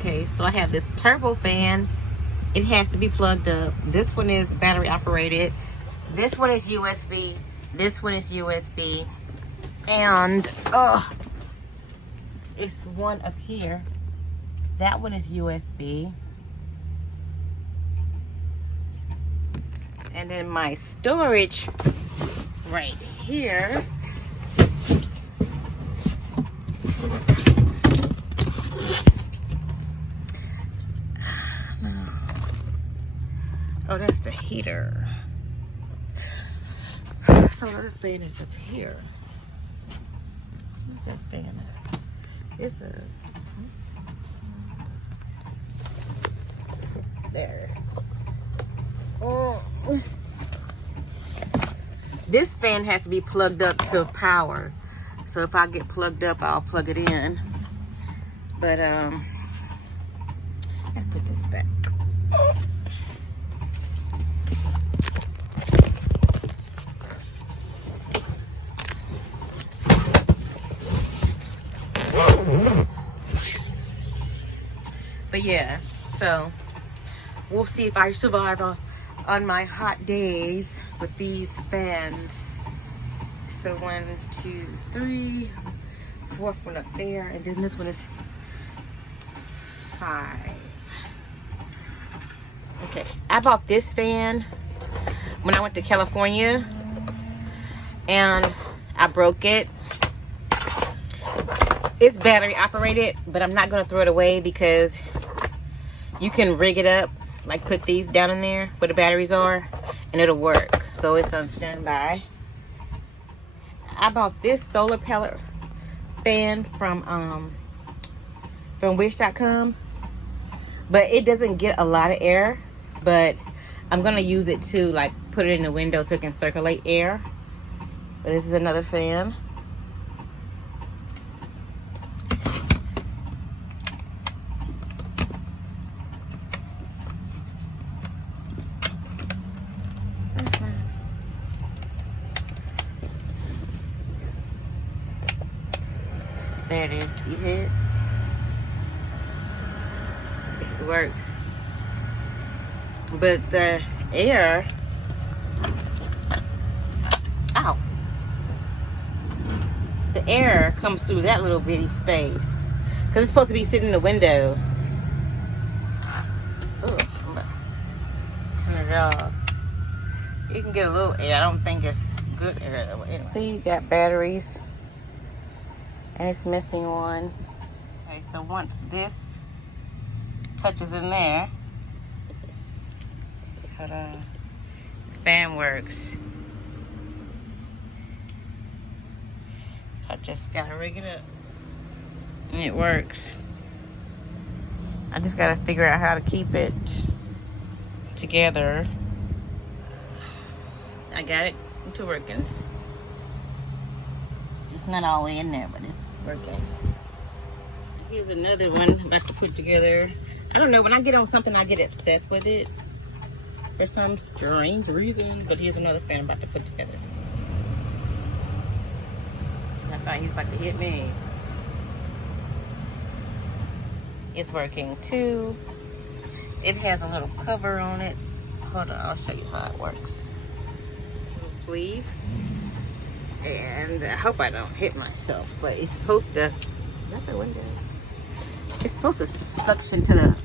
Okay, so I have this turbo fan. It has to be plugged up. This one is battery operated. This one is USB. This one is USB. And it's one up here. That one is USB. And then my storage right here. Oh, that's the heater. So the other fan is up here. What's that fan at? It's a... There. Oh. This fan has to be plugged up to power. So if I get plugged up, I'll plug it in. But, I gotta put this back. But yeah, so we'll see if I survive on my hot days with these fans. So 1, 2, 3, fourth one up there, and then this one is 5. Okay, I bought this fan when I went to California, and I broke it. It's battery operated, but I'm not gonna throw it away because you can rig it up, like put these down in there where the batteries are, and it'll work. So it's on standby. I bought this solar pellet fan from Wish.com, but it doesn't get a lot of air. But I'm gonna use it to like put it in the window so it can circulate air. But this is another fan. There it is. You hear it? It works. But the air... Ow! The air comes through that little bitty space. Because it's supposed to be sitting in the window. Oh, I'm about to turn it off. You can get a little air. I don't think it's good air though. Anyway. See, you got batteries. And it's missing one. Okay, so once this touches in there, hold on, the fan works. I just gotta rig it up, and it works. I just gotta figure out how to keep it together. I got it into working. It's not all the way in there, but it's working. Here's another one I'm about to put together. I don't know, when I get on something, I get obsessed with it for some strange reason. But here's another fan I'm about to put together. I thought he was about to hit me. It's working too. It has a little cover on it. Hold on, I'll show you how it works. Little sleeve. And I hope I don't hit myself, but it's supposed to, not the window. It's supposed to suction to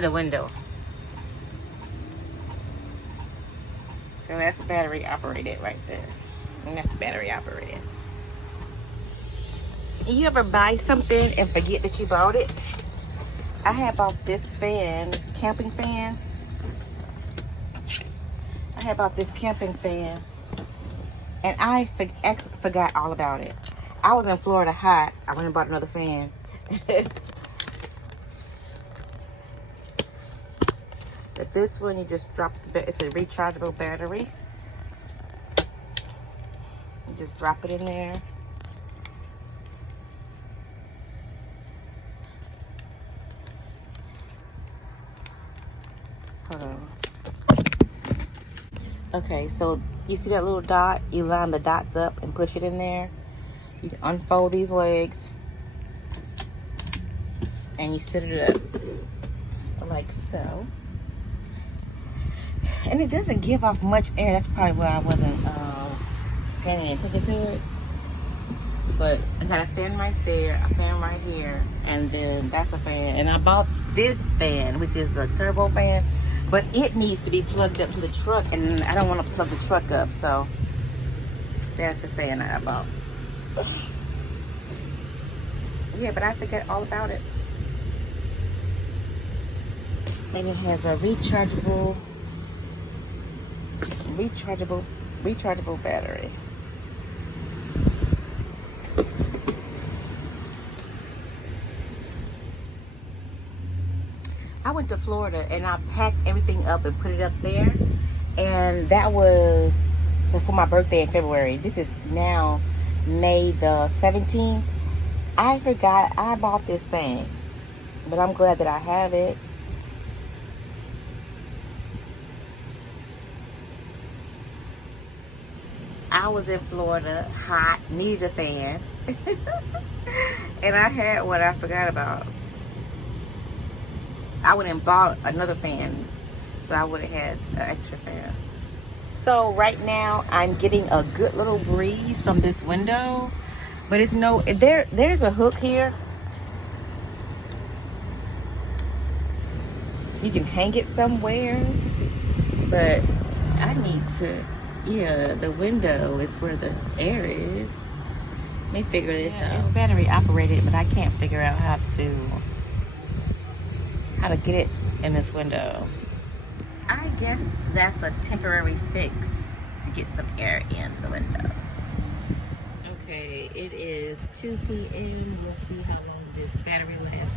the window. So that's battery operated right there. And that's battery operated. You ever buy something and forget that you bought it? I had bought this fan, this camping fan. I had bought this camping fan, and I forgot all about it. I was in Florida hot. I went and bought another fan. But this one, you just drop it's a rechargeable battery. You just drop it in there. Hold on. Okay, so you see that little dot? You line the dots up and push it in there. You can unfold these legs. and you set it up like so. And it doesn't give off much air. That's probably why I wasn't paying attention to it. But I got a fan right there, a fan right here, and then that's a fan. And I bought this fan, which is a turbo fan, but it needs to be plugged up to the truck, and I don't want to plug the truck up, so that's the fan I bought. Yeah, but I forget all about it. And it has a rechargeable battery. I went to Florida and I packed everything up and put it up there, and that was for my birthday in February. This is now May the 17th. I forgot I bought this thing, but I'm glad that I have it. I was in Florida, hot, needed a fan, and I had what I forgot about. I would have bought another fan, so I would have had an extra fan. So right now, I'm getting a good little breeze from this window, but it's there's a hook here, so you can hang it somewhere, but I need to, yeah, the window is where the air is. Let me figure this out. It's battery operated, but I can't figure out how to get it in this window. I guess that's a temporary fix to get some air in the window. Okay, it is 2 p.m. We'll see how long this battery lasts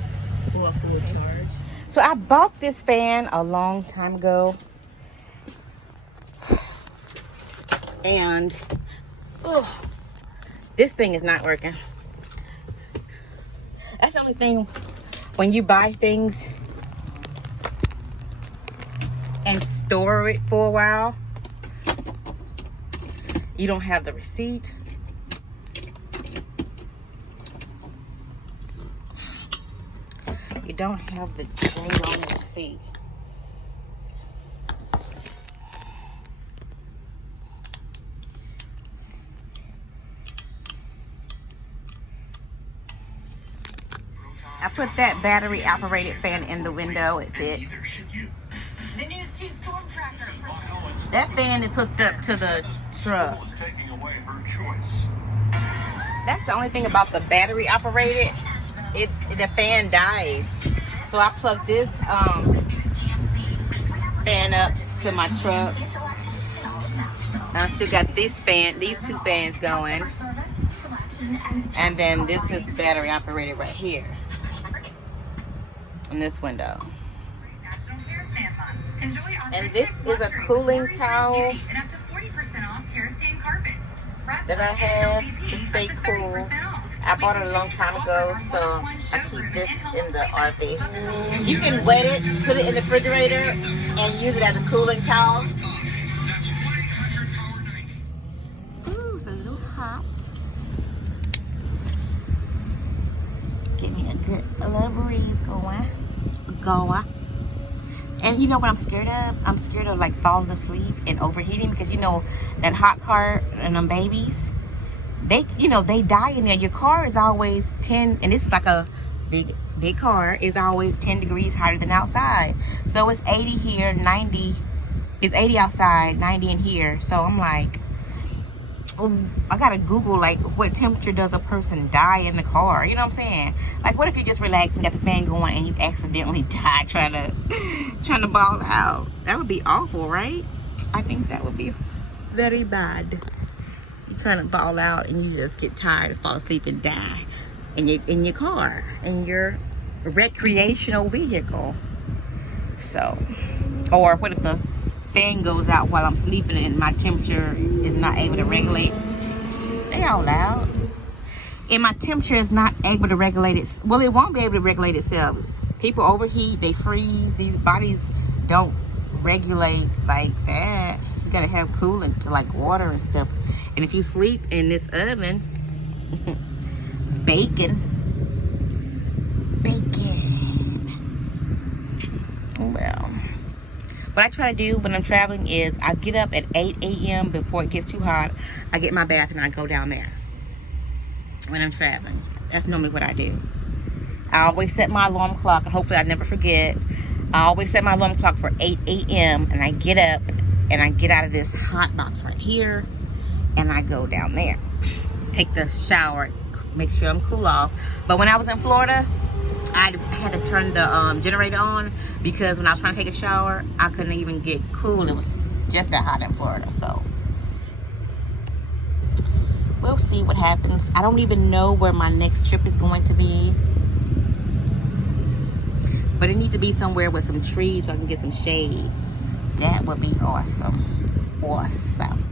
for a full charge. So I bought this fan a long time ago, and this thing is not working. That's the only thing when you buy things and store it for a while, you don't have the receipt. You don't have the thing on the receipt. I put that battery operated fan in the window. It fits. That fan is hooked up to the truck. That's the only thing about the battery operated. The fan dies. So I plugged this fan up to my truck. I still got these two fans going. And then this is battery operated right here. In this window. And this is a cooling towel that I have to stay cool. I bought it a long time ago, so I keep this in the RV. You can wet it, put it in the refrigerator, and use it as a cooling towel. Ooh, it's a little hot. Give me a little breeze going. And you know what I'm scared of? I'm scared of like falling asleep and overheating, because you know that hot car and them babies, they die in there. Your car is always 10, and this is like a big car, is always 10 degrees hotter than outside. So it's 80 here, 90. It's 80 outside, 90 in here. So I'm like, I gotta Google like what temperature does a person die in the car? You know what I'm saying? Like, what if you just relax and got the fan going and you accidentally die trying to ball out? That would be awful, right? I think that would be very bad. You're trying to ball out and you just get tired and fall asleep and die in your car, in your recreational vehicle. So, or what if the fan goes out while I'm sleeping and my temperature is not able to regulate? They all loud. And my temperature is not able to regulate it. Well, it won't be able to regulate itself. People overheat, they freeze. These bodies don't regulate like that. You gotta have coolant to like water and stuff. And if you sleep in this oven, bacon. What I try to do when I'm traveling is I get up at 8 a.m. before it gets too hot. I get my bath and I go down there when I'm traveling. That's normally what I do. I always set my alarm clock, and hopefully I never forget. I always set my alarm clock for 8 a.m. and I get up and I get out of this hot box right here and I go down there. Take the shower, make sure I'm cool off. But when I was in Florida, I had to turn the generator on because when I was trying to take a shower, I couldn't even get cool. It was just that hot in Florida. So we'll see what happens. I don't even know where my next trip is going to be, but it needs to be somewhere with some trees so I can get some shade. That would be awesome. Awesome.